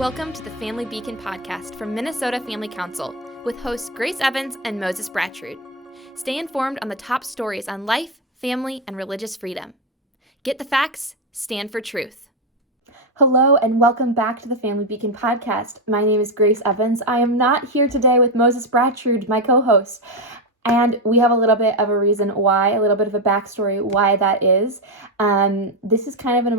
Welcome to the Family Beacon podcast from Minnesota Family Council with hosts Grace Evans and Moses Brattrud. Stay informed on the top stories on life, family, and religious freedom. Get the facts, stand for truth. Hello and welcome back to the Family Beacon podcast. My name is Grace Evans. I am not here today with Moses Brattrud, my co-host. And we have a little bit of a reason why, a little bit of a backstory why that is. This is kind of an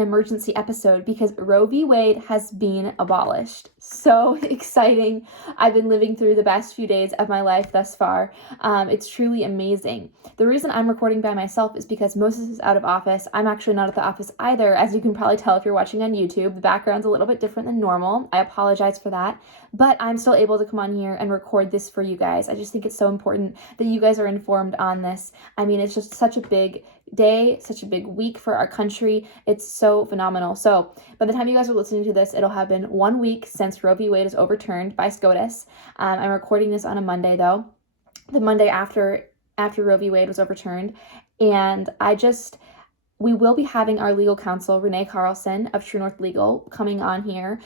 emergency episode because Roe v. Wade has been abolished. So exciting. I've been living through the best few days of my life thus far. It's truly amazing. The reason I'm recording by myself is because Moses is out of office. I'm actually not at the office either. As you can probably tell if you're watching on YouTube, the background's a little bit different than normal. I apologize for that, but I'm still able to come on here and record this for you guys. I just think it's so important that you guys are informed on this. I mean, it's just such a big day, such a big week for our country. It's so phenomenal. So by the time you guys are listening to this, it'll have been 1 week since Roe v. Wade is overturned by SCOTUS. I'm recording this on a Monday though, the Monday after Roe v. Wade was overturned. And we will be having our legal counsel, Renee Carlson of True North Legal, coming on here.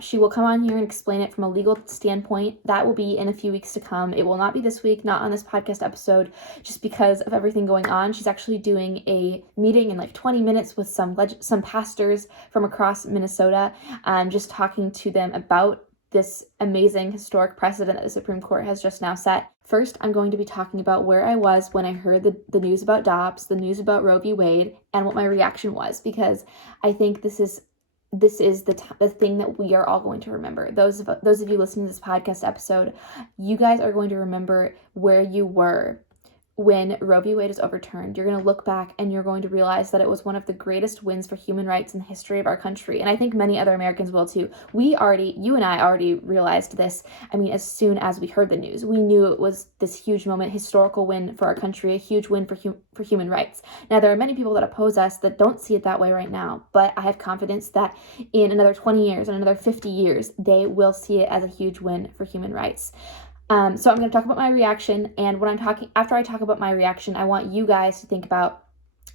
She will come on here and explain it from a legal standpoint. That will be in a few weeks to come. It will not be this week, not on this podcast episode, just because of everything going on. She's actually doing a meeting in like 20 minutes with some pastors from across Minnesota, just talking to them about this amazing historic precedent that the Supreme Court has just now set. First, I'm going to be talking about where I was when I heard the news about Dobbs, the news about Roe v. Wade, and what my reaction was, because I think this is the thing that we are all going to remember. Those of you listening to this podcast episode, you guys are going to remember where you were when Roe v. Wade is overturned. You're going to look back and you're going to realize that it was one of the greatest wins for human rights in the history of our country. And I think many other Americans will too. You and I already realized this. I mean, as soon as we heard the news, we knew it was this huge moment, historical win for our country, a huge win for human rights. Now, there are many people that oppose us that don't see it that way right now, but I have confidence that in another 20 years and another 50 years, they will see it as a huge win for human rights. So I'm going to talk about my reaction, and after I talk about my reaction, I want you guys to think about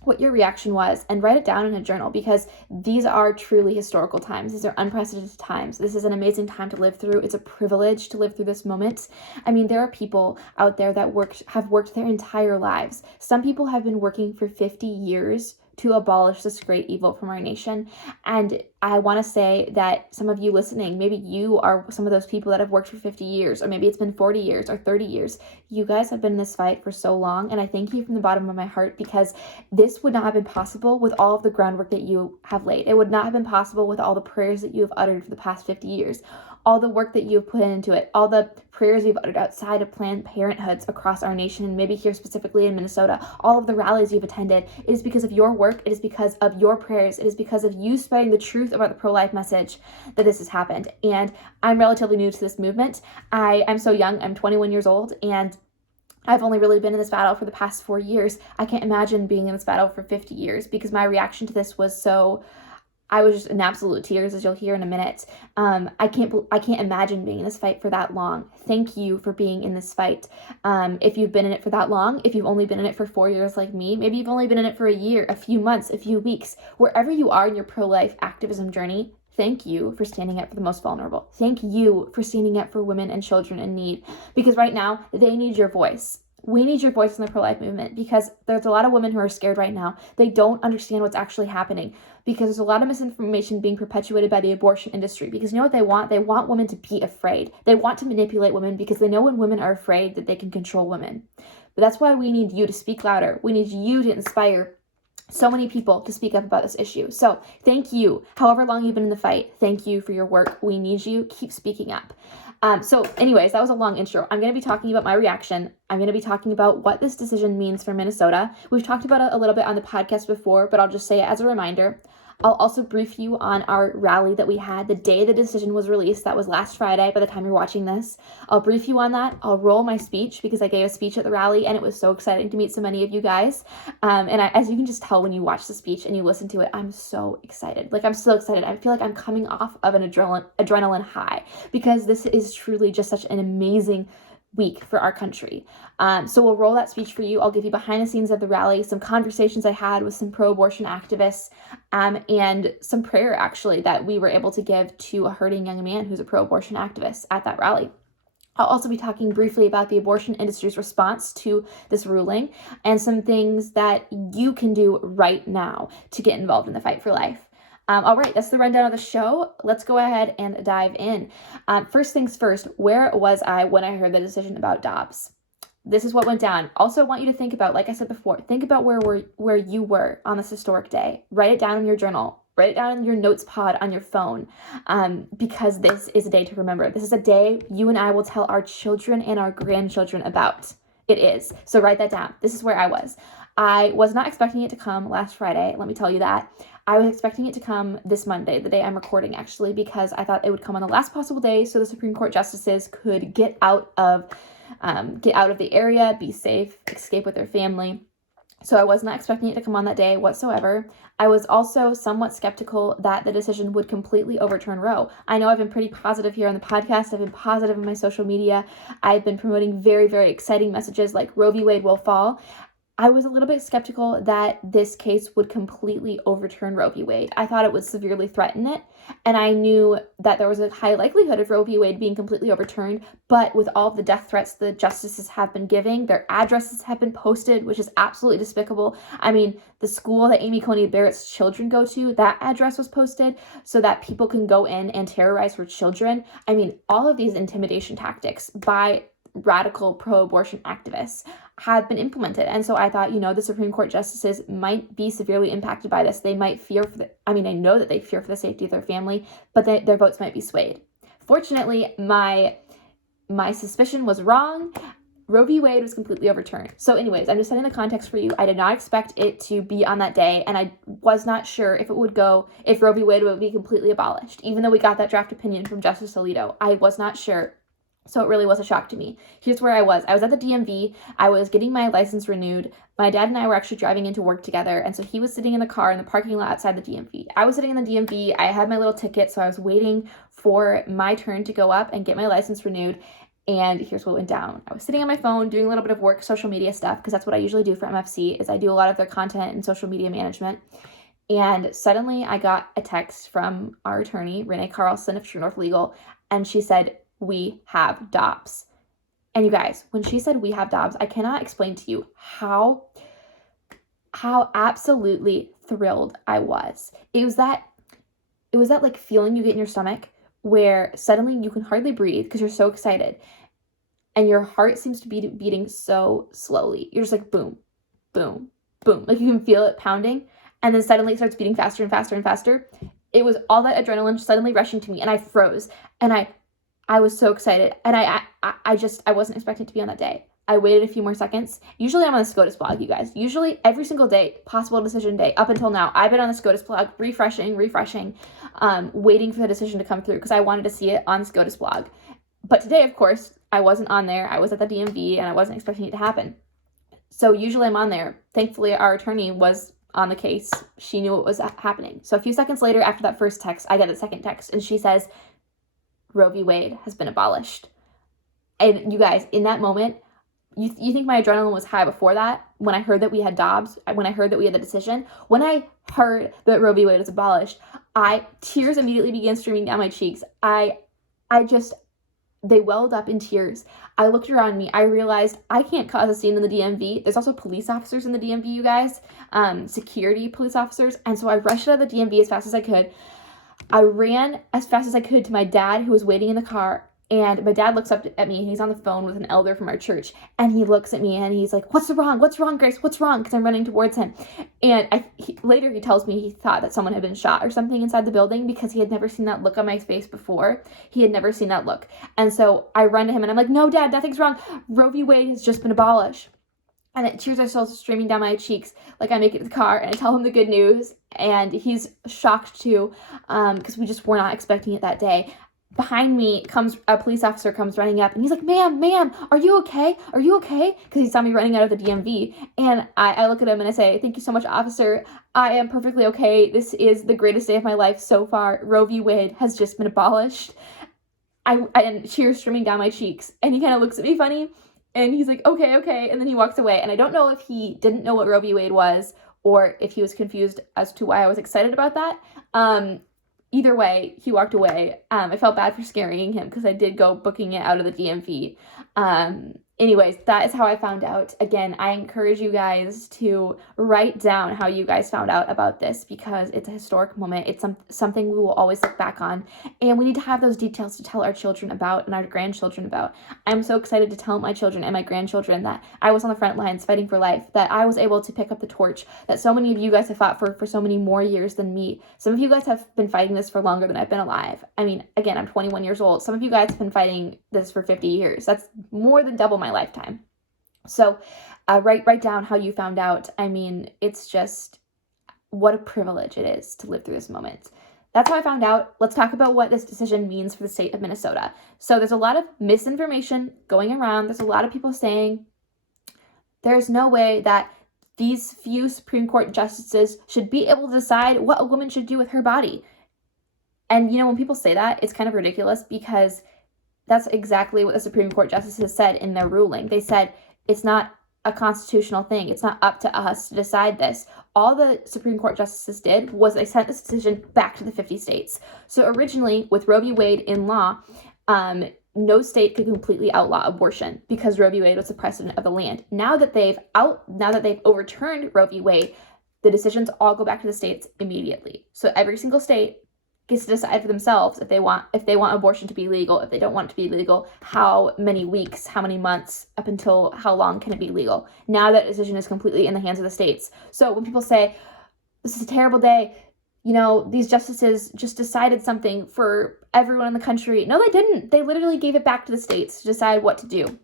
what your reaction was and write it down in a journal, because these are truly historical times. These are unprecedented times. This is an amazing time to live through. It's a privilege to live through this moment. I mean, there are people out there that have worked their entire lives. Some people have been working for 50 years to abolish this great evil from our nation. And I want to say that some of you listening, maybe you are some of those people that have worked for 50 years, or maybe it's been 40 years or 30 years. You guys have been in this fight for so long, and I thank you from the bottom of my heart, because this would not have been possible with all of the groundwork that you have laid. It would not have been possible with all the prayers that you have uttered for the past 50 years, all the work that you've put into it, all the prayers you've uttered outside of Planned Parenthoods across our nation, and maybe here specifically in Minnesota, all of the rallies you've attended. It is because of your work. It is because of your prayers. It is because of you spreading the truth about the pro-life message that this has happened. And I'm relatively new to this movement. I'm so young. I'm 21 years old, and I've only really been in this battle for the past 4 years. I can't imagine being in this battle for 50 years, because my reaction to this was I was just in absolute tears, as you'll hear in a minute. I can't imagine being in this fight for that long. Thank you for being in this fight. If you've been in it for that long, if you've only been in it for 4 years like me, maybe you've only been in it for a year, a few months, a few weeks, wherever you are in your pro-life activism journey, thank you for standing up for the most vulnerable. Thank you for standing up for women and children in need, because right now they need your voice. We need your voice in the pro-life movement, because there's a lot of women who are scared right now. They don't understand what's actually happening, because there's a lot of misinformation being perpetuated by the abortion industry. Because you know what they want? They want women to be afraid. They want to manipulate women, because they know when women are afraid that they can control women. But that's why we need you to speak louder. We need you to inspire so many people to speak up about this issue. So thank you. However long you've been in the fight, thank you for your work. We need you. Keep speaking up. So anyways, that was a long intro. I'm going to be talking about my reaction. I'm going to be talking about what this decision means for Minnesota. We've talked about it a little bit on the podcast before, but I'll just say it as a reminder. I'll also brief you on our rally that we had the day the decision was released. That was last Friday by the time you're watching this. I'll brief you on that. I'll roll my speech, because I gave a speech at the rally and it was so exciting to meet so many of you guys. As you can just tell when you watch the speech and you listen to it, I'm so excited. I'm so excited. I feel like I'm coming off of an adrenaline high, because this is truly just such an amazing week for our country. So we'll roll that speech for you. I'll give you behind the scenes of the rally, some conversations I had with some pro-abortion activists, and some prayer actually that we were able to give to a hurting young man who's a pro-abortion activist at that rally. I'll also be talking briefly about the abortion industry's response to this ruling and some things that you can do right now to get involved in the fight for life. All right, that's the rundown of the show. Let's go ahead and dive in. First things first, where was I when I heard the decision about Dobbs? This is what went down. Also, I want you to think about, like I said before, think about where you were on this historic day. Write it down in your journal. Write it down in your notes pod on your phone, because this is a day to remember. This is a day you and I will tell our children and our grandchildren about. It is. So write that down. This is where I was. I was not expecting it to come last Friday. Let me tell you that. I was expecting it to come this Monday, the day I'm recording, actually, because I thought it would come on the last possible day so the Supreme Court justices could get out of the area, be safe, escape with their family. So I was not expecting it to come on that day whatsoever. I was also somewhat skeptical that the decision would completely overturn Roe. I know I've been pretty positive here on the podcast. I've been positive in my social media. I've been promoting very, very exciting messages like Roe v. Wade will fall. I was a little bit skeptical that this case would completely overturn Roe v. Wade. I thought it would severely threaten it, and I knew that there was a high likelihood of Roe v. Wade being completely overturned, but with all of the death threats the justices have been giving, their addresses have been posted, which is absolutely despicable. I mean, the school that Amy Coney Barrett's children go to, that address was posted so that people can go in and terrorize her children. I mean, all of these intimidation tactics by radical pro-abortion activists had been implemented. And so I thought, the Supreme Court justices might be severely impacted by this. They might fear I know that they fear for the safety of their family, but their votes might be swayed. Fortunately, my suspicion was wrong. Roe v. Wade was completely overturned. So anyways, I'm just setting the context for you. I did not expect it to be on that day, and I was not sure if Roe v. Wade would be completely abolished. Even though we got that draft opinion from Justice Alito, I was not sure. So it really was a shock to me. Here's where I was. I was at the DMV. I was getting my license renewed. My dad and I were actually driving into work together. And so he was sitting in the car in the parking lot outside the DMV. I was sitting in the DMV. I had my little ticket. So I was waiting for my turn to go up and get my license renewed. And here's what went down. I was sitting on my phone doing a little bit of work, social media stuff, because that's what I usually do for MFC, is I do a lot of their content and social media management. And suddenly I got a text from our attorney, Renee Carlson of True North Legal, and she said, "We have Dobbs." And you guys, when she said "we have Dobbs," I cannot explain to you how absolutely thrilled I was. It was that like feeling you get in your stomach where suddenly you can hardly breathe because you're so excited, and your heart seems to be beating so slowly. You're just like boom, boom, boom. Like you can feel it pounding, and then suddenly it starts beating faster and faster and faster. It was all that adrenaline suddenly rushing to me, and I froze, and I was so excited, and I wasn't expecting it to be on that day. I waited a few more seconds. Usually I'm on the SCOTUS blog, you guys. Usually every single day, possible decision day, up until now, I've been on the SCOTUS blog, refreshing, waiting for the decision to come through because I wanted to see it on SCOTUS blog. But today, of course, I wasn't on there. I was at the DMV, and I wasn't expecting it to happen. So usually I'm on there. Thankfully, our attorney was on the case. She knew what was happening. So a few seconds later, after that first text, I get the second text, and she says, "Roe v. Wade has been abolished." And you guys, in that moment, you think my adrenaline was high before that? When I heard that we had Dobbs, when I heard that we had the decision, when I heard that Roe v. Wade was abolished, tears immediately began streaming down my cheeks. They welled up in tears. I looked around me. I realized I can't cause a scene in the DMV. There's also police officers in the DMV, you guys, security police officers. And so I rushed out of the DMV as fast as I could. I ran as fast as I could to my dad, who was waiting in the car, and my dad looks up at me, and he's on the phone with an elder from our church, and he looks at me, and he's like, What's wrong, Grace? What's wrong?" Because I'm running towards him. And later he tells me he thought that someone had been shot or something inside the building because he had never seen that look on my face before. He had never seen that look. And so I run to him, and I'm like, "No, Dad, nothing's wrong. Roe v. Wade has just been abolished." And tears are still streaming down my cheeks. Like I make it to the car and I tell him the good news, and he's shocked too, because we just were not expecting it that day. Behind me a police officer comes running up, and he's like, ma'am, are you okay? Are you okay? Because he saw me running out of the DMV. And I look at him and I say, "Thank you so much, officer. I am perfectly okay. This is the greatest day of my life so far. Roe v. Wade has just been abolished." and tears streaming down my cheeks. And he kind of looks at me funny, and he's like, okay. And then he walks away. And I don't know if he didn't know what Roe v. Wade was, or if he was confused as to why I was excited about that. Either way, he walked away. I felt bad for scaring him because I did go booking it out of the DMV. Anyways, that is how I found out. Again, I encourage you guys to write down how you guys found out about this, because it's a historic moment. It's something we will always look back on, and we need to have those details to tell our children about and our grandchildren about. I'm so excited to tell my children and my grandchildren that I was on the front lines fighting for life, that I was able to pick up the torch, that so many of you guys have fought for so many more years than me. Some of you guys have been fighting this for longer than I've been alive. I mean, again, I'm 21 years old. Some of you guys have been fighting this for 50 years. That's more than double my lifetime. So write down how you found out. I mean, it's just what a privilege it is to live through this moment. That's how I found out. Let's talk about what this decision means for the state of Minnesota. So there's a lot of misinformation going around. There's a lot of people saying there's no way that these few Supreme Court justices should be able to decide what a woman should do with her body. And, when people say that, it's kind of ridiculous, because that's exactly what the Supreme Court justices said in their ruling. They said it's not a constitutional thing. It's not up to us to decide this. All the Supreme Court justices did was they sent this decision back to the 50 states. So originally, with Roe v. Wade in law, no state could completely outlaw abortion because Roe v. Wade was the precedent of the land. Now that they've overturned Roe v. Wade, the decisions all go back to the states immediately. So every single state gets to decide for themselves if they want abortion to be legal, if they don't want it to be legal, how many weeks, how many months, up until how long can it be legal. Now that decision is completely in the hands of the states. So when people say, this is a terrible day, these justices just decided something for everyone in the country. No, they didn't. They literally gave it back to the states to decide what to do.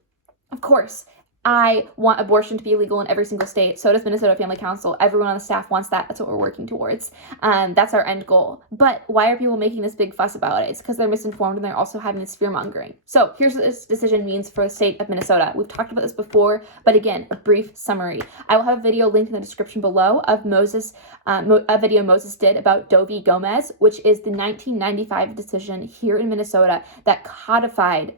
Of course, I want abortion to be illegal in every single state. So does Minnesota Family Council. Everyone on the staff wants that. That's what we're working towards. That's our end goal. But why are people making this big fuss about it? It's because they're misinformed, and they're also having this fear-mongering. So here's what this decision means for the state of Minnesota. We've talked about this before, but again, a brief summary. I will have a video linked in the description below of a video Moses did about Doe v. Gomez, which is the 1995 decision here in Minnesota that codified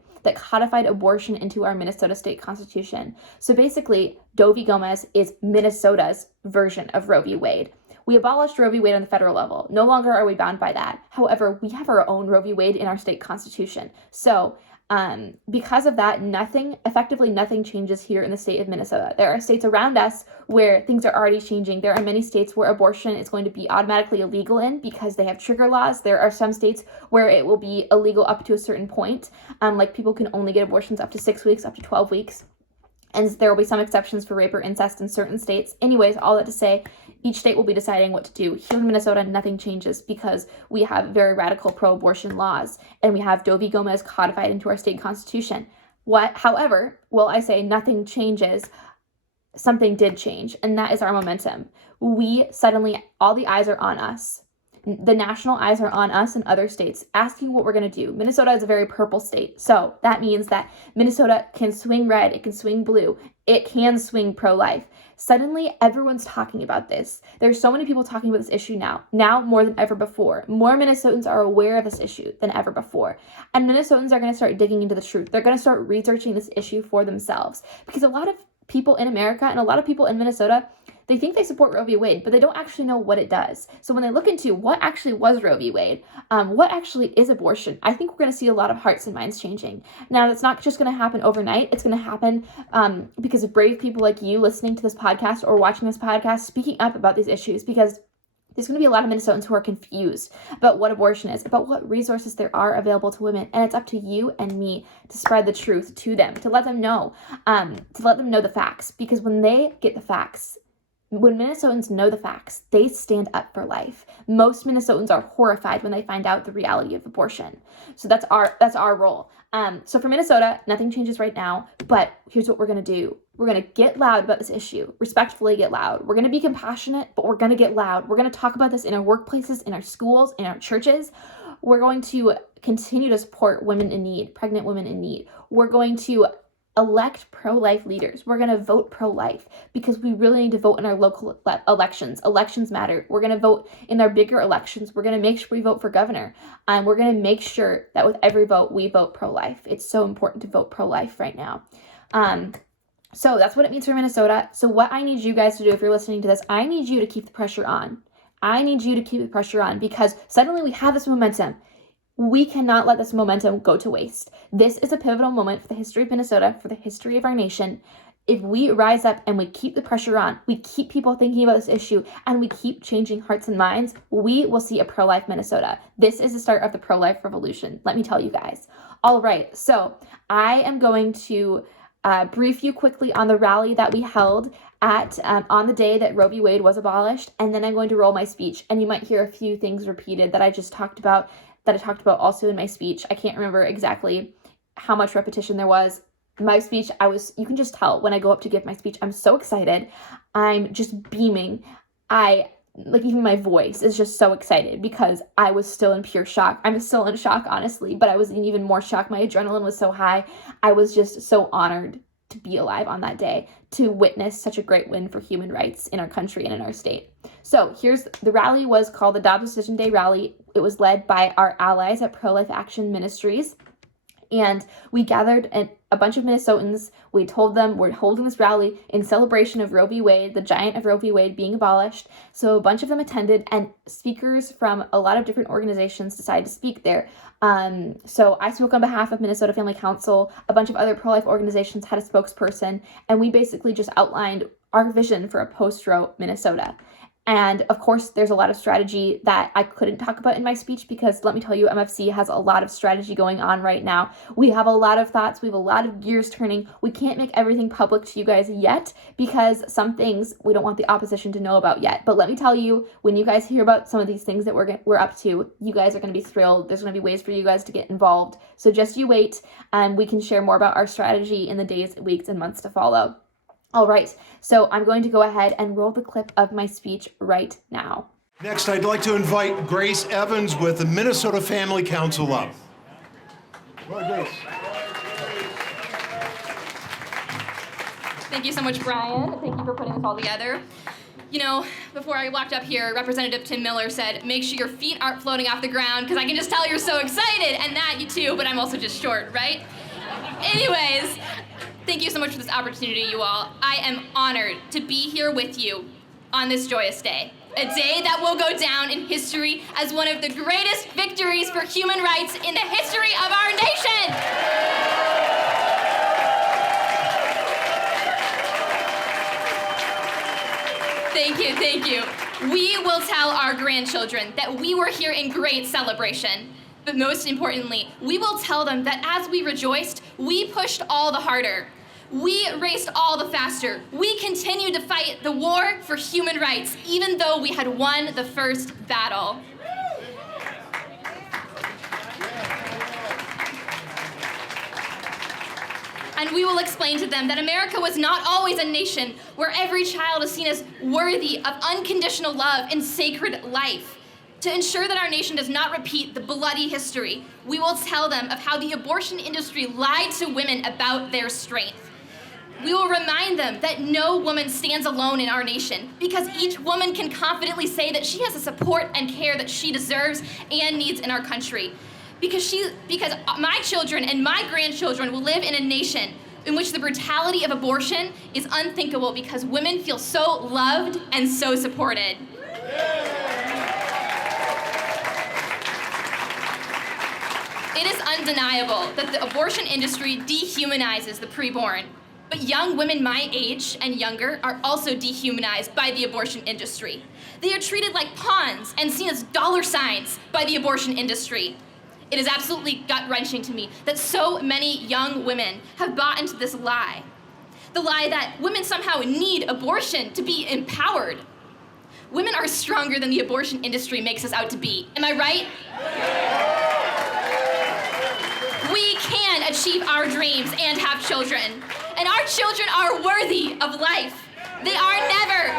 abortion into our Minnesota state constitution. So basically, Doe v. Gomez is Minnesota's version of Roe v. Wade. We abolished Roe v. Wade on the federal level. No longer are we bound by that. However, we have our own Roe v. Wade in our state constitution. So because of that, nothing changes here in the state of Minnesota. There are states around us where things are already changing. There are many states where abortion is going to be automatically illegal in because they have trigger laws. There are some states where it will be illegal up to a certain point. Like people can only get abortions up to 6 weeks, up to 12 weeks. And there will be some exceptions for rape or incest in certain states. Anyways, all that to say, each state will be deciding what to do. Here in Minnesota, nothing changes because we have very radical pro-abortion laws, and we have Doe v. Gomez codified into our state constitution. However, I say nothing changes, something did change, and that is our momentum. All the eyes are on us. The national eyes are on us and other states asking what we're going to do. Minnesota is a very purple state. So that means that Minnesota can swing red, it can swing blue, it can swing pro-life. Suddenly, everyone's talking about this. There's so many people talking about this issue now more than ever before. More Minnesotans are aware of this issue than ever before. And Minnesotans are going to start digging into the truth. They're going to start researching this issue for themselves. Because a lot of people in America and a lot of people in Minnesota, they think they support Roe v. Wade, but they don't actually know what it does. So when they look into what actually was Roe v. Wade, what actually is abortion, I think we're going to see a lot of hearts and minds changing. Now, that's not just going to happen overnight. It's going to happen because of brave people like you listening to this podcast or watching this podcast, speaking up about these issues, because there's going to be a lot of Minnesotans who are confused about what abortion is, about what resources there are available to women, and it's up to you and me to spread the truth to them, to let them know the facts, because when they get the facts, when Minnesotans know the facts, they stand up for life. Most Minnesotans are horrified when they find out the reality of abortion. So that's our role. So for Minnesota, nothing changes right now, but here's what we're going to do. We're going to get loud about this issue, respectfully get loud. We're going to be compassionate, but we're going to get loud. We're going to talk about this in our workplaces, in our schools, in our churches. We're going to continue to support women in need, pregnant women in need. We're going to elect pro-life leaders. We're going to vote pro-life because we really need to vote in our local elections. Elections matter. We're going to vote in our bigger elections. We're going to make sure we vote for governor. We're going to make sure that with every vote, we vote pro-life. It's so important to vote pro-life right now. So that's what it means for Minnesota. So what I need you guys to do, if you're listening to this, I need you to keep the pressure on. I need you to keep the pressure on because suddenly we have this momentum. We cannot let this momentum go to waste. This is a pivotal moment for the history of Minnesota, for the history of our nation. If we rise up and we keep the pressure on, we keep people thinking about this issue, and we keep changing hearts and minds, we will see a pro-life Minnesota. This is the start of the pro-life revolution, let me tell you guys. All right, so I am going to brief you quickly on the rally that we held at on the day that Roe v. Wade was abolished, and then I'm going to roll my speech, and you might hear a few things repeated that I just talked about, that I talked about also in my speech. I can't remember exactly how much repetition there was. My speech, you can just tell when I go up to give my speech, I'm so excited. I'm just beaming. Even my voice is just so excited because I was still in pure shock. I'm still in shock, honestly, but I was in even more shock. My adrenaline was so high. I was just so honored to be alive on that day, to witness such a great win for human rights in our country and in our state. So the rally was called the Dobbs Decision Day Rally. It was led by our allies at Pro-Life Action Ministries. And we gathered a bunch of Minnesotans. We told them we're holding this rally in celebration of Roe v. Wade, the giant of Roe v. Wade being abolished. So a bunch of them attended, and speakers from a lot of different organizations decided to speak there. So I spoke on behalf of Minnesota Family Council. A bunch of other pro-life organizations had a spokesperson, and we basically just outlined our vision for a post-Roe Minnesota. And of course, there's a lot of strategy that I couldn't talk about in my speech because let me tell you, MFC has a lot of strategy going on right now. We have a lot of thoughts. We have a lot of gears turning. We can't make everything public to you guys yet because some things we don't want the opposition to know about yet. But let me tell you, when you guys hear about some of these things that we're up to, you guys are going to be thrilled. There's going to be ways for you guys to get involved. So just you wait, and we can share more about our strategy in the days, weeks, and months to follow. All right, so I'm going to go ahead and roll the clip of my speech right now. Next, I'd like to invite Grace Evans with the Minnesota Family Council up. Well, Grace. Thank you so much, Brian. Thank you for putting this all together. You know, before I walked up here, Representative Tim Miller said, make sure your feet aren't floating off the ground, because I can just tell you're so excited, and that you too, but I'm also just short, right? Anyways, thank you so much for this opportunity, you all. I am honored to be here with you on this joyous day. A day that will go down in history as one of the greatest victories for human rights in the history of our nation. Thank you. We will tell our grandchildren that we were here in great celebration. But most importantly, we will tell them that as we rejoiced, we pushed all the harder. We raced all the faster. We continued to fight the war for human rights, even though we had won the first battle. And we will explain to them that America was not always a nation where every child is seen as worthy of unconditional love and sacred life. To ensure that our nation does not repeat the bloody history, we will tell them of how the abortion industry lied to women about their strength. We will remind them that no woman stands alone in our nation because each woman can confidently say that she has the support and care that she deserves and needs in our country. Because my children and my grandchildren will live in a nation in which the brutality of abortion is unthinkable because women feel so loved and so supported. It is undeniable that the abortion industry dehumanizes the preborn. But young women my age and younger are also dehumanized by the abortion industry. They are treated like pawns and seen as dollar signs by the abortion industry. It is absolutely gut-wrenching to me that so many young women have bought into this lie. The lie that women somehow need abortion to be empowered. Women are stronger than the abortion industry makes us out to be. Am I right? We can achieve our dreams and have children. And our children are worthy of life. They are never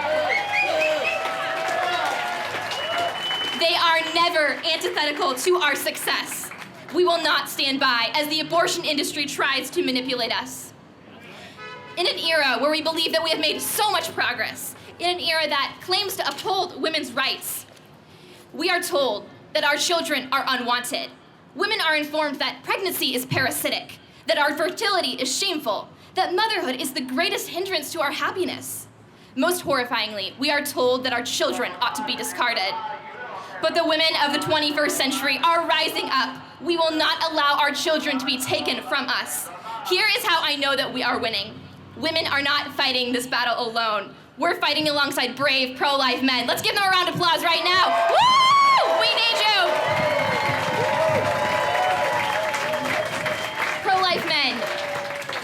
antithetical to our success. We will not stand by as the abortion industry tries to manipulate us. In an era where we believe that we have made so much progress, in an era that claims to uphold women's rights, we are told that our children are unwanted. Women are informed that pregnancy is parasitic, that our fertility is shameful, that motherhood is the greatest hindrance to our happiness. Most horrifyingly, we are told that our children ought to be discarded. But the women of the 21st century are rising up. We will not allow our children to be taken from us. Here is how I know that we are winning. Women are not fighting this battle alone. We're fighting alongside brave pro-life men. Let's give them a round of applause right now. Woo! We need you! Pro-life men,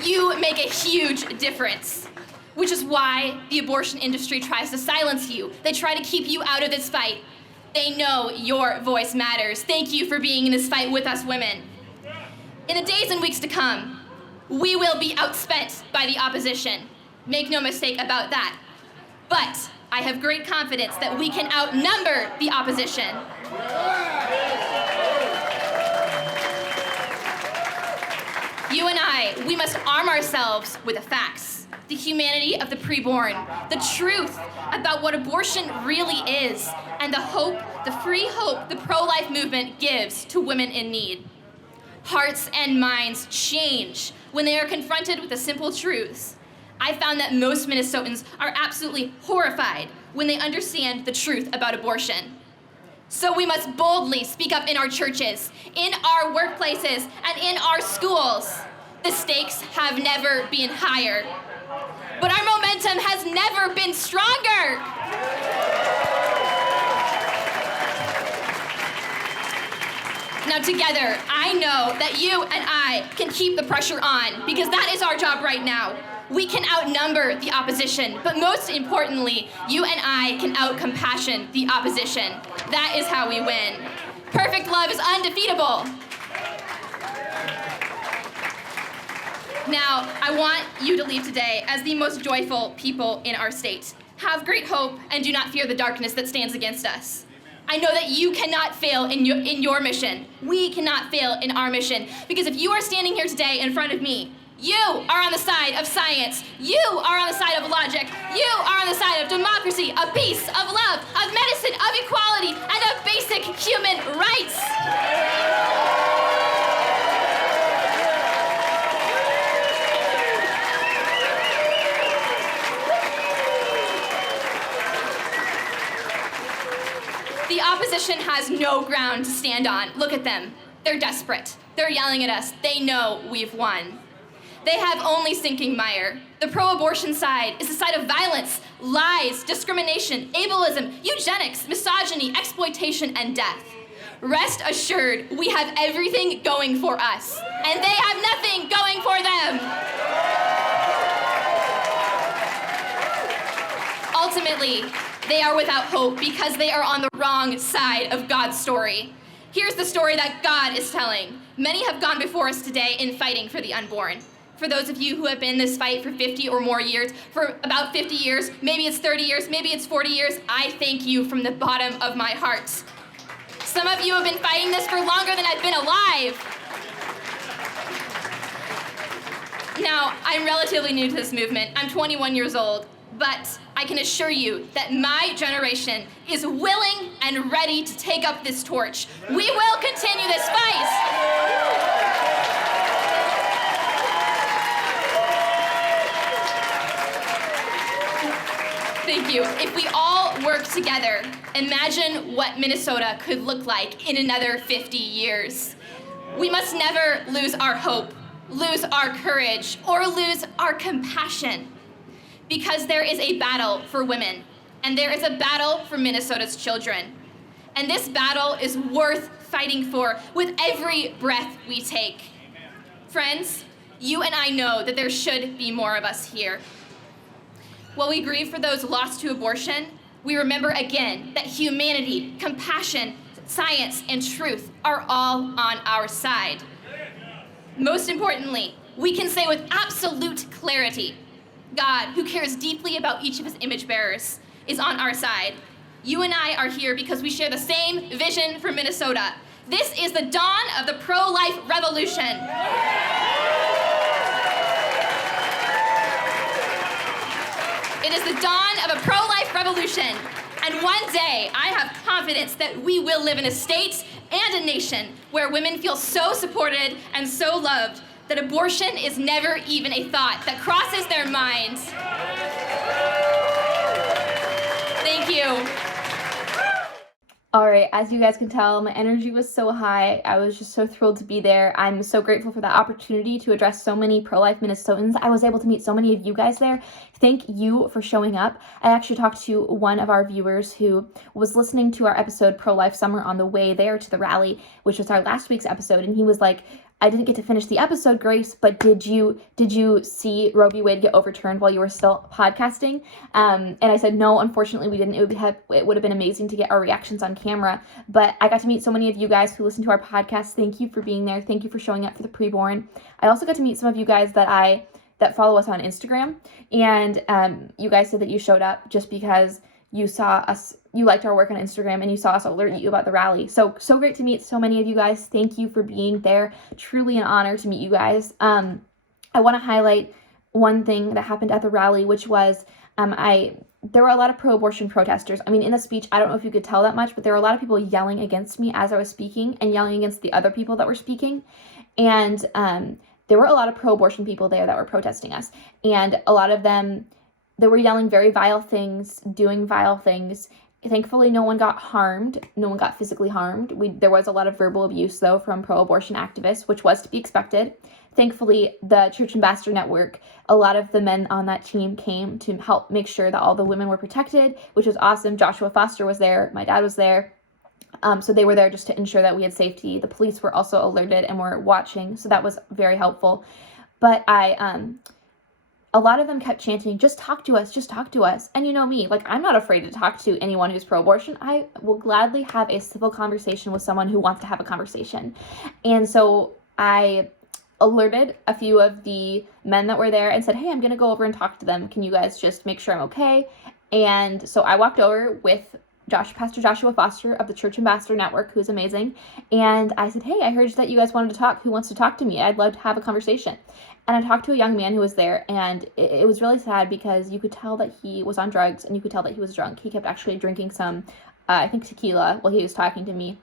you make a huge difference, which is why the abortion industry tries to silence you. They try to keep you out of this fight. They know your voice matters. Thank you for being in this fight with us women. In the days and weeks to come, we will be outspent by the opposition. Make no mistake about that. But I have great confidence that we can outnumber the opposition. You and I, we must arm ourselves with the facts, the humanity of the preborn, the truth about what abortion really is, and the hope, the free hope the pro-life movement gives to women in need. Hearts and minds change when they are confronted with the simple truths. I found that most Minnesotans are absolutely horrified when they understand the truth about abortion. So we must boldly speak up in our churches, in our workplaces, and in our schools. The stakes have never been higher, but our momentum has never been stronger. Now together, I know that you and I can keep the pressure on, because that is our job right now. We can outnumber the opposition, but most importantly, you and I can out-compassion the opposition. That is how we win. Perfect love is undefeatable. Now, I want you to leave today as the most joyful people in our state. Have great hope and do not fear the darkness that stands against us. I know that you cannot fail in your mission. We cannot fail in our mission, because if you are standing here today in front of me, you are on the side of science. You are on the side of logic. You are on the side of democracy, of peace, of love, of medicine, of equality, and of basic human rights. The opposition has no ground to stand on. Look at them. They're desperate. They're yelling at us. They know we've won. They have only sinking mire. The pro-abortion side is the side of violence, lies, discrimination, ableism, eugenics, misogyny, exploitation, and death. Rest assured, we have everything going for us, and they have nothing going for them. Ultimately, they are without hope because they are on the wrong side of God's story. Here's the story that God is telling. Many have gone before us today in fighting for the unborn. For those of you who have been in this fight for 50 or more years, for about 50 years, maybe it's 30 years, maybe it's 40 years, I thank you from the bottom of my heart. Some of you have been fighting this for longer than I've been alive. Now, I'm relatively new to this movement. I'm 21 years old, but I can assure you that my generation is willing and ready to take up this torch. We will continue this fight. Thank you. If we all work together, imagine what Minnesota could look like in another 50 years. We must never lose our hope, lose our courage, or lose our compassion, because there is a battle for women, and there is a battle for Minnesota's children. And this battle is worth fighting for with every breath we take. Friends, you and I know that there should be more of us here. While we grieve for those lost to abortion, we remember again that humanity, compassion, science, and truth are all on our side. Most importantly, we can say with absolute clarity, God, who cares deeply about each of his image bearers, is on our side. You and I are here because we share the same vision for Minnesota. This is the dawn of the pro-life revolution. is the dawn of a pro-life revolution. And one day, I have confidence that we will live in a state and a nation where women feel so supported and so loved that abortion is never even a thought that crosses their minds. Thank you. All right, as you guys can tell, my energy was so high. I was just so thrilled to be there. I'm so grateful for the opportunity to address so many pro-life Minnesotans. I was able to meet so many of you guys there. Thank you for showing up. I actually talked to one of our viewers who was listening to our episode Pro-Life Summer on the way there to the rally, which was our last week's episode, and he was like, I didn't get to finish the episode, Grace, but did you see Roe v. Wade get overturned while you were still podcasting? And I said, no, unfortunately we didn't. It would have been amazing to get our reactions on camera, but I got to meet so many of you guys who listen to our podcast. Thank you for being there. Thank you for showing up for the preborn. I also got to meet some of you guys that follow us on Instagram, and you guys said that you showed up just because you saw us, you liked our work on Instagram, and you saw us alert you about the rally. So great to meet so many of you guys. Thank you for being there. Truly an honor to meet you guys. I want to highlight one thing that happened at the rally, which was there were a lot of pro-abortion protesters. I mean, in the speech, I don't know if you could tell that much, but there were a lot of people yelling against me as I was speaking and yelling against the other people that were speaking. And there were a lot of pro-abortion people there that were protesting us. And a lot of them, they were yelling very vile things, doing vile things. Thankfully, no one got harmed. No one got physically harmed. There was a lot of verbal abuse, though, from pro-abortion activists, which was to be expected. Thankfully, the Church Ambassador Network, a lot of the men on that team came to help make sure that all the women were protected, which was awesome. Joshua Foster was there. My dad was there. So they were there just to ensure that we had safety. The police were also alerted and were watching, so that was very helpful. But a lot of them kept chanting, just talk to us, just talk to us. And you know me, like, I'm not afraid to talk to anyone who's pro-abortion. I will gladly have a civil conversation with someone who wants to have a conversation. And so I alerted a few of the men that were there and said, hey, I'm going to go over and talk to them. Can you guys just make sure I'm okay? And so I walked over with Pastor Joshua Foster of the Church Ambassador Network, who's amazing. And I said, hey, I heard that you guys wanted to talk. Who wants to talk to me? I'd love to have a conversation. And I talked to a young man who was there, and it was really sad because you could tell that he was on drugs and you could tell that he was drunk. He kept actually drinking some, I think, tequila while he was talking to me,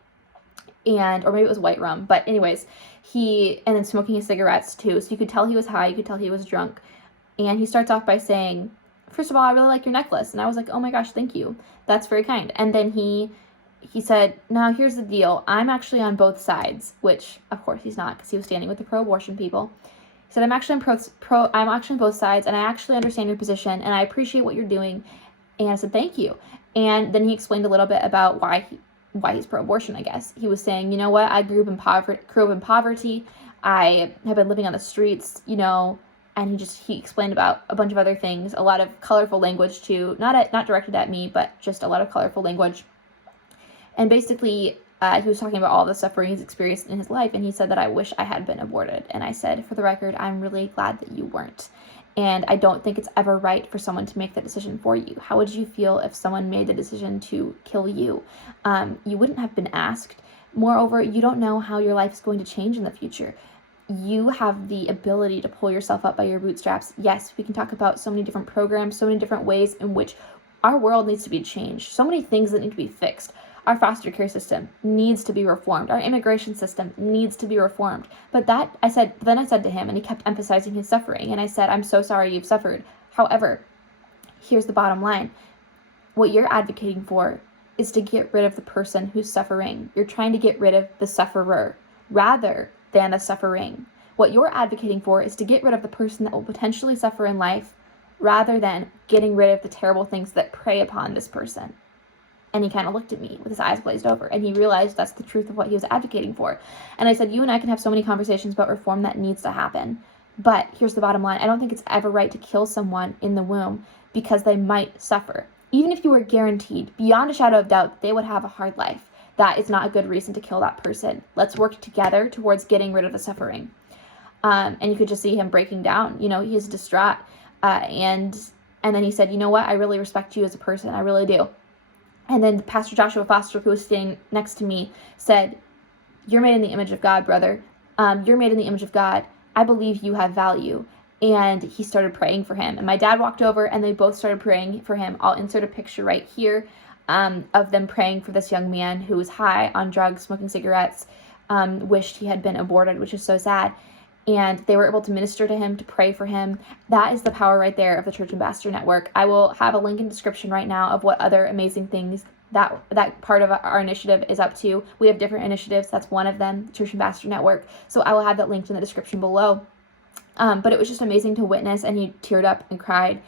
or maybe it was white rum. But anyways, and then smoking his cigarettes too. So you could tell he was high, you could tell he was drunk. And he starts off by saying, first of all, I really like your necklace. And I was like, oh my gosh, thank you. That's very kind. And then he said, now here's the deal. I'm actually on both sides, which of course he's not because he was standing with the pro-abortion people. He said, I'm actually on both sides, and I actually understand your position, and I appreciate what you're doing. And I said, thank you. And then he explained a little bit about why he's pro-abortion, I guess. He was saying, you know what, I grew up in poverty. I have been living on the streets, and he explained about a bunch of other things, a lot of colorful language too, not directed at me, but just a lot of colorful language. And basically, he was talking about all the suffering he's experienced in his life, and he said that I wish I had been aborted. And I said, for the record, I'm really glad that you weren't. And I don't think it's ever right for someone to make that decision for you. How would you feel if someone made the decision to kill you? You wouldn't have been asked. Moreover, you don't know how your life is going to change in the future. You have the ability to pull yourself up by your bootstraps. Yes, we can talk about so many different programs, so many different ways in which our world needs to be changed. So many things that need to be fixed. Our foster care system needs to be reformed. Our immigration system needs to be reformed. But then I said to him, and he kept emphasizing his suffering, and I said, I'm so sorry you've suffered. However, here's the bottom line. What you're advocating for is to get rid of the person who's suffering. You're trying to get rid of the sufferer rather than the suffering. What you're advocating for is to get rid of the person that will potentially suffer in life rather than getting rid of the terrible things that prey upon this person. And he kind of looked at me with his eyes glazed over, and he realized that's the truth of what he was advocating for. And I said, you and I can have so many conversations about reform that needs to happen. But here's the bottom line. I don't think it's ever right to kill someone in the womb because they might suffer. Even if you were guaranteed, beyond a shadow of doubt, that they would have a hard life, that is not a good reason to kill that person. Let's work together towards getting rid of the suffering. And you could just see him breaking down. He's distraught. And then he said, you know what? I really respect you as a person. I really do. And then Pastor Joshua Foster, who was standing next to me, said, you're made in the image of God, brother. You're made in the image of God. I believe you have value. and he started praying for him. And my dad walked over and they both started praying for him. I'll insert a picture right here of them praying for this young man who was high on drugs, smoking cigarettes, wished he had been aborted, which is so sad. And they were able to minister to him, to pray for him. That is the power right there of the Church Ambassador Network. I will have a link in the description right now of what other amazing things that part of our initiative is up to. We have different initiatives. That's one of them, the Church Ambassador Network. So I will have that linked in the description below. But it was just amazing to witness, and he teared up and cried.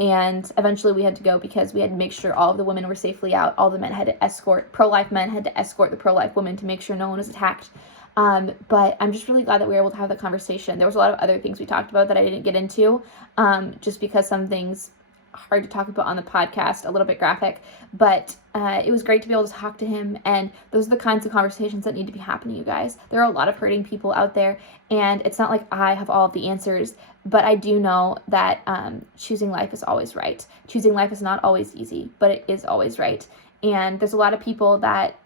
And eventually we had to go because we had to make sure all of the women were safely out. All the men had to escort, pro-life men had to escort the pro-life women to make sure no one was attacked. But I'm just really glad that we were able to have the conversation. There was a lot of other things we talked about that I didn't get into, just because some things hard to talk about on the podcast, a little bit graphic, but it was great to be able to talk to him. And those are the kinds of conversations that need to be happening, you guys. There are a lot of hurting people out there, and it's not like I have all of the answers, but I do know that choosing life is always right. Choosing life is not always easy, but it is always right. And there's a lot of people that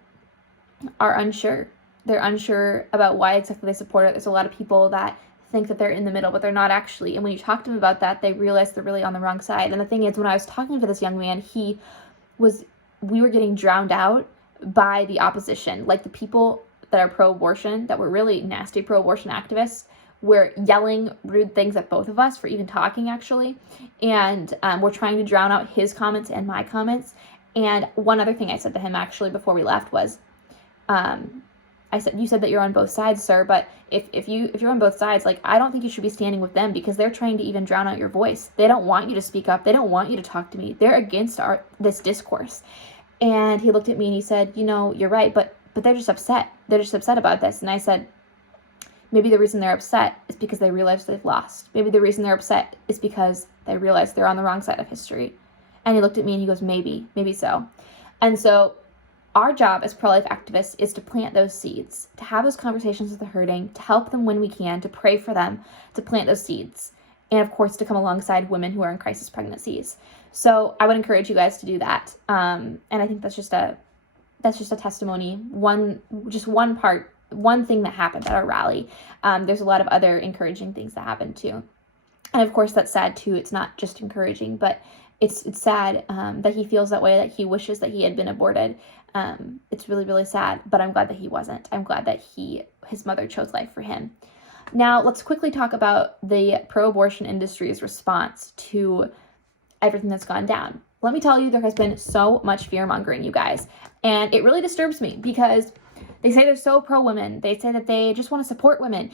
are unsure. They're unsure about why exactly they support it. There's a lot of people that think that they're in the middle, but they're not actually. And when you talk to them about that, they realize they're really on the wrong side. And the thing is, when I was talking to this young man, we were getting drowned out by the opposition. Like the people that are pro-abortion, that were really nasty pro-abortion activists, were yelling rude things at both of us for even talking, actually. And we're trying to drown out his comments and my comments. And one other thing I said to him, actually, before we left was, I said, you said that you're on both sides, sir, but if you're on both sides, like, I don't think you should be standing with them because they're trying to even drown out your voice. They don't want you to speak up. They don't want you to talk to me. They're against this discourse. And he looked at me and he said, you're right, but they're just upset. They're just upset about this. And I said, maybe the reason they're upset is because they realize they've lost. Maybe the reason they're upset is because they realize they're on the wrong side of history. And he looked at me and he goes, maybe so. And so our job as pro-life activists is to plant those seeds, to have those conversations with the hurting, to help them when we can, to pray for them, to plant those seeds, and of course to come alongside women who are in crisis pregnancies. So I would encourage you guys to do that. And I think that's just a testimony, one thing that happened at our rally. There's a lot of other encouraging things that happened too. And of course that's sad too. It's not just encouraging, but it's sad that he feels that way, that he wishes that he had been aborted. It's really, really sad, but I'm glad that he wasn't. I'm glad that his mother chose life for him. Now, let's quickly talk about the pro-abortion industry's response to everything that's gone down. Let me tell you, there has been so much fear-mongering, you guys, and it really disturbs me because they say they're so pro-women. They say that they just want to support women.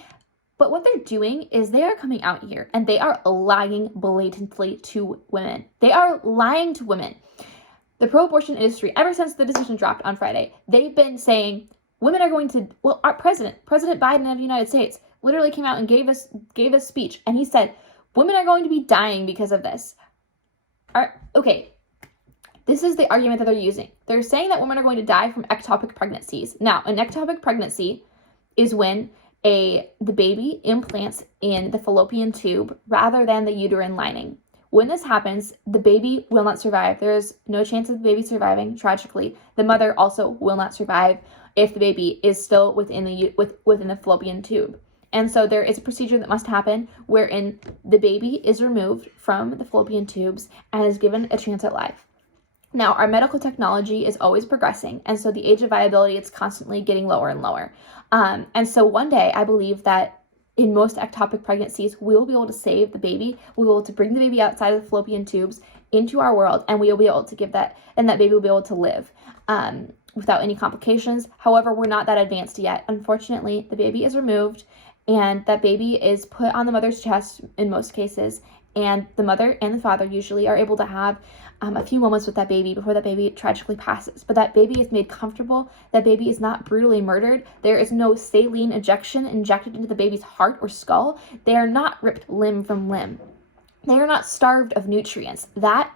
But what they're doing is they are coming out here and they are lying blatantly to women. They are lying to women. The pro-abortion industry, ever since the decision dropped on Friday, they've been saying women are going to, our President Biden of the United States literally came out and gave a speech, and he said, women are going to be dying because of this. Okay, this is the argument that they're using. They're saying that women are going to die from ectopic pregnancies. Now, an ectopic pregnancy is when the baby implants in the fallopian tube rather than the uterine lining. When this happens, the baby will not survive. There is no chance of the baby surviving, tragically. The mother also will not survive if the baby is still within the fallopian tube. And so there is a procedure that must happen wherein the baby is removed from the fallopian tubes and is given a chance at life. Now, our medical technology is always progressing, and so the age of viability is constantly getting lower and lower. And so one day, I believe that in most ectopic pregnancies, we will be able to save the baby. We will be able to bring the baby outside of the fallopian tubes into our world, and we will be able to give that, and that baby will be able to live without any complications. However, we're not that advanced yet. Unfortunately, the baby is removed, and that baby is put on the mother's chest in most cases, and the mother and the father usually are able to have a few moments with that baby before that baby tragically passes. But that baby is made comfortable. That baby is not brutally murdered. There is no saline injection injected into the baby's heart or skull. They are not ripped limb from limb. They are not starved of nutrients.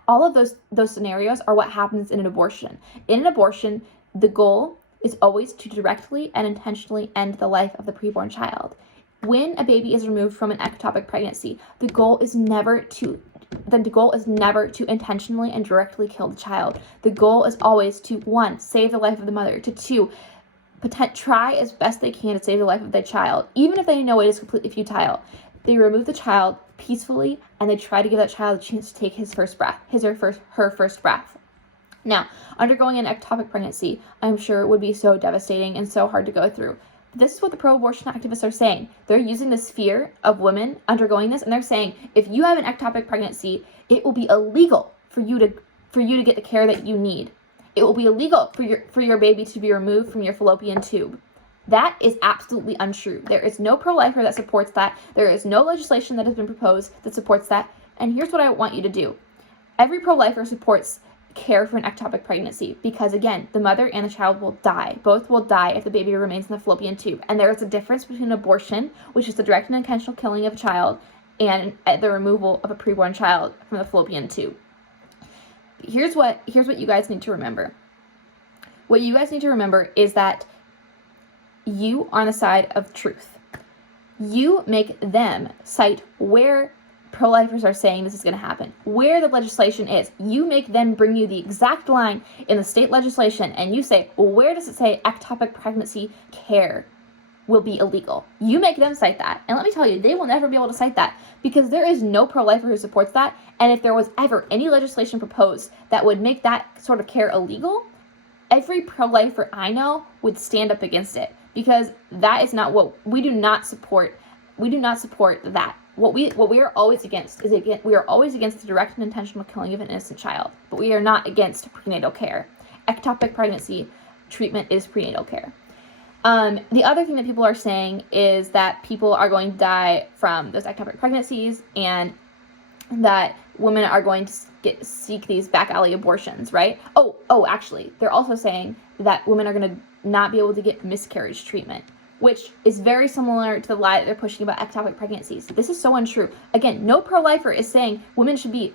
All of those scenarios are what happens in an abortion. In an abortion, the goal is always to directly and intentionally end the life of the preborn child. When a baby is removed from an ectopic pregnancy, the goal is never to intentionally and directly kill the child. The goal is always to, 1, save the life of the mother, to 2, try as best they can to save the life of their child, even if they know it is completely futile. They remove the child, peacefully, and they try to give that child a chance to take his first breath, her first breath. Now, undergoing an ectopic pregnancy, I'm sure, would be so devastating and so hard to go through. This is what the pro-abortion activists are saying. They're using this fear of women undergoing this, and they're saying, if you have an ectopic pregnancy, it will be illegal for you to get the care that you need. It will be illegal for your baby to be removed from your fallopian tube. That is absolutely untrue. There is no pro-lifer that supports that. There is no legislation that has been proposed that supports that. And here's what I want you to do. Every pro-lifer supports care for an ectopic pregnancy because, again, the mother and the child will die. Both will die if the baby remains in the fallopian tube. And there is a difference between abortion, which is the direct and intentional killing of a child, and the removal of a preborn child from the fallopian tube. Here's what you guys need to remember. What you guys need to remember is that you are on the side of truth. You make them cite where pro-lifers are saying this is going to happen, where the legislation is. You make them bring you the exact line in the state legislation, and you say, well, where does it say ectopic pregnancy care will be illegal? You make them cite that. And let me tell you, they will never be able to cite that because there is no pro-lifer who supports that. And if there was ever any legislation proposed that would make that sort of care illegal, every pro-lifer I know would stand up against it because that is not what we do not support. We do not support that. What we are always against is we are always against the direct and intentional killing of an innocent child, but we are not against prenatal care. Ectopic pregnancy treatment is prenatal care. The other thing that people are saying is that people are going to die from those ectopic pregnancies and that women are going to seek these back alley abortions, right? Actually, they're also saying that women are going to not be able to get miscarriage treatment, which is very similar to the lie that they're pushing about ectopic pregnancies. This is so untrue. Again, no pro-lifer is saying women should be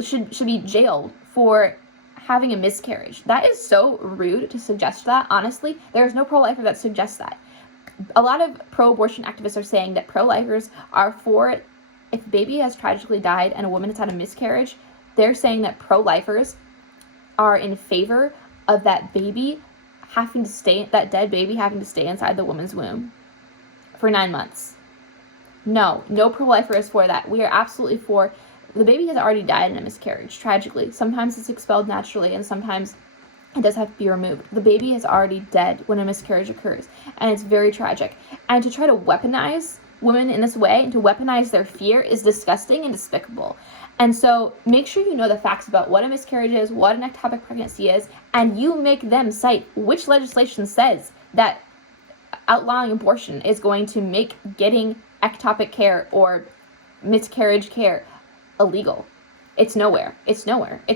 should be jailed for having a miscarriage. That is so rude to suggest that, honestly. There is no pro-lifer that suggests that. A lot of pro-abortion activists are saying that pro-lifers are for, if a baby has tragically died and a woman has had a miscarriage, they're saying that pro-lifers are in favor of that dead baby having to stay inside the woman's womb for 9 months. No pro-lifer is for that. We are absolutely for, the baby has already died in a miscarriage, tragically. Sometimes it's expelled naturally and sometimes it does have to be removed. The baby is already dead when a miscarriage occurs, and it's very tragic. And to try to weaponize women in this way and to weaponize their fear is disgusting and despicable. And so make sure you know the facts about what a miscarriage is, what an ectopic pregnancy is, and you make them cite which legislation says that outlawing abortion is going to make getting ectopic care or miscarriage care illegal. It's nowhere. It's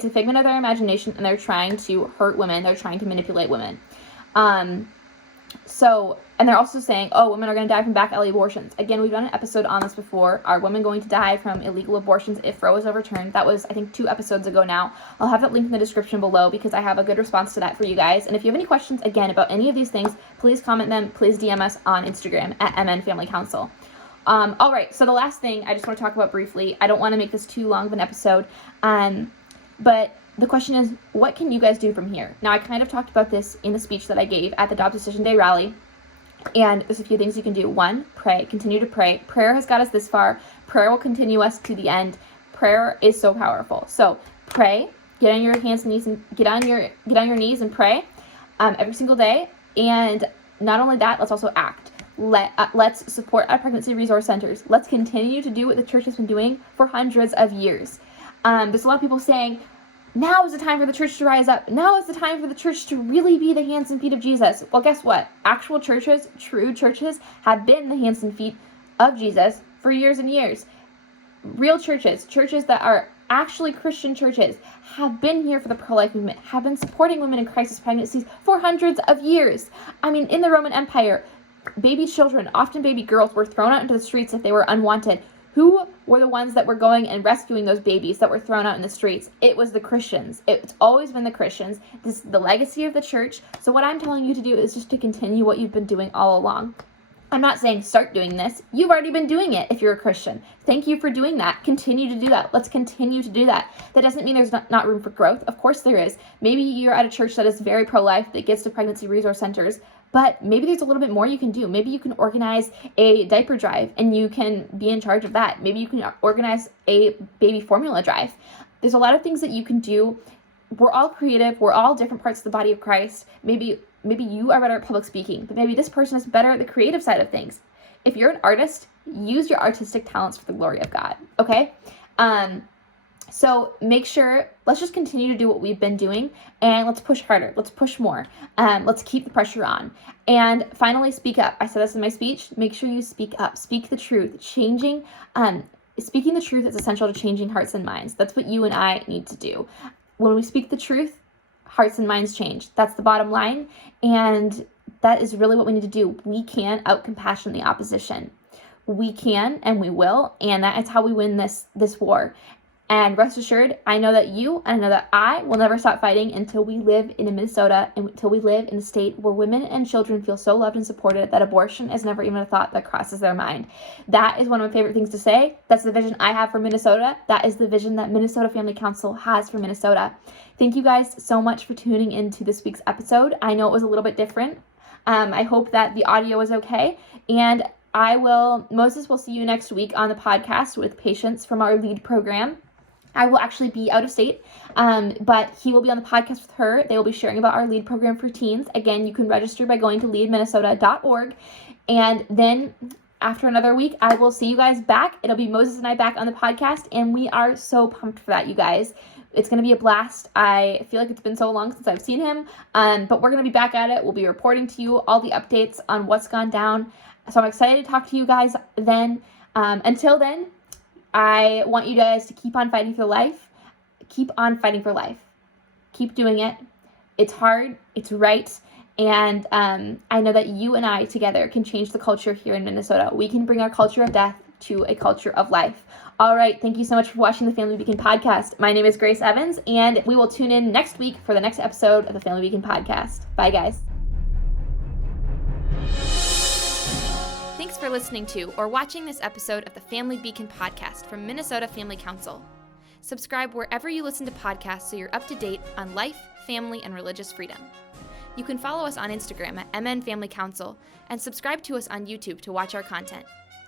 a figment of their imagination, and they're trying to hurt women. They're trying to manipulate women. And they're also saying, women are going to die from back alley abortions. Again, we've done an episode on this before. Are women going to die from illegal abortions if Roe is overturned? That was, I think, 2 episodes ago now. I'll have that link in the description below because I have a good response to that for you guys. And if you have any questions, again, about any of these things, please comment them. Please DM us on Instagram at MN Family Council. All right, so the last thing I just want to talk about briefly, I don't want to make this too long of an episode, but the question is, what can you guys do from here? Now, I kind of talked about this in the speech that I gave at the Adopt Decision Day rally, and there's a few things you can do. 1, pray. Continue to pray. Prayer has got us this far. Prayer will continue us to the end. Prayer is so powerful. So pray. Get on your hands and knees and get on your knees and pray every single day. And not only that, let's also act. Let's support our pregnancy resource centers. Let's continue to do what the church has been doing for hundreds of years. There's a lot of people saying, now is the time for the church to rise up. Now is the time for the church to really be the hands and feet of Jesus. Well, guess what? Actual churches, true churches, have been the hands and feet of Jesus for years and years. Real churches that are actually Christian churches, have been here for the pro-life movement, have been supporting women in crisis pregnancies for hundreds of years. I mean, in the Roman Empire, baby children, often baby girls, were thrown out into the streets if they were unwanted. Who were the ones that were going and rescuing those babies that were thrown out in the streets? It was the Christians. It's always been the Christians. This is the legacy of the church. So what I'm telling you to do is just to continue what you've been doing all along. I'm not saying start doing this. You've already been doing it if you're a Christian. Thank you for doing that. Continue to do that. Let's continue to do that. That doesn't mean there's not room for growth. Of course there is. Maybe you're at a church that is very pro-life, that gets to pregnancy resource centers, But maybe there's a little bit more you can do. Maybe you can organize a diaper drive and you can be in charge of that. Maybe you can organize a baby formula drive. There's a lot of things that you can do. We're all creative. We're all different parts of the body of Christ. Maybe you are better at public speaking, but maybe this person is better at the creative side of things. If you're an artist, use your artistic talents for the glory of God, okay? So make sure, let's just continue to do what we've been doing, and let's push harder. Let's push more. Let's keep the pressure on. And finally, speak up. I said this in my speech. Make sure you speak up. Speak the truth. Speaking the truth is essential to changing hearts and minds. That's what you and I need to do. When we speak the truth, hearts and minds change. That's the bottom line. And that is really what we need to do. We can out-compassion the opposition. We can and we will. And that is how we win this war. And rest assured, I know that you and I know that I will never stop fighting until we live in Minnesota and until we live in a state where women and children feel so loved and supported that abortion is never even a thought that crosses their mind. That is one of my favorite things to say. That's the vision I have for Minnesota. That is the vision that Minnesota Family Council has for Minnesota. Thank you guys so much for tuning into this week's episode. I know it was a little bit different. I hope that the audio was okay. And Moses will see you next week on the podcast with patients from our LEAD program. I will actually be out of state, but he will be on the podcast with her. They will be sharing about our LEAD program for teens. Again, you can register by going to leadminnesota.org. And then after another week, I will see you guys back. It'll be Moses and I back on the podcast, and we are so pumped for that, you guys. It's going to be a blast. I feel like it's been so long since I've seen him, but we're going to be back at it. We'll be reporting to you all the updates on what's gone down. So I'm excited to talk to you guys then. Until then, I want you guys to keep on fighting for life. Keep on fighting for life. Keep doing it. It's hard. It's right. And I know that you and I together can change the culture here in Minnesota. We can bring our culture of death to a culture of life. All right. Thank you so much for watching the Family Beacon podcast. My name is Grace Evans, and we will tune in next week for the next episode of the Family Beacon podcast. Bye, guys. Thanks for listening to or watching this episode of the Family Beacon podcast from Minnesota Family Council. Subscribe wherever you listen to podcasts so you're up to date on life, family, and religious freedom. You can follow us on Instagram at MN Family Council and subscribe to us on YouTube to watch our content.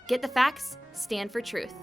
Get the facts, stand for truth.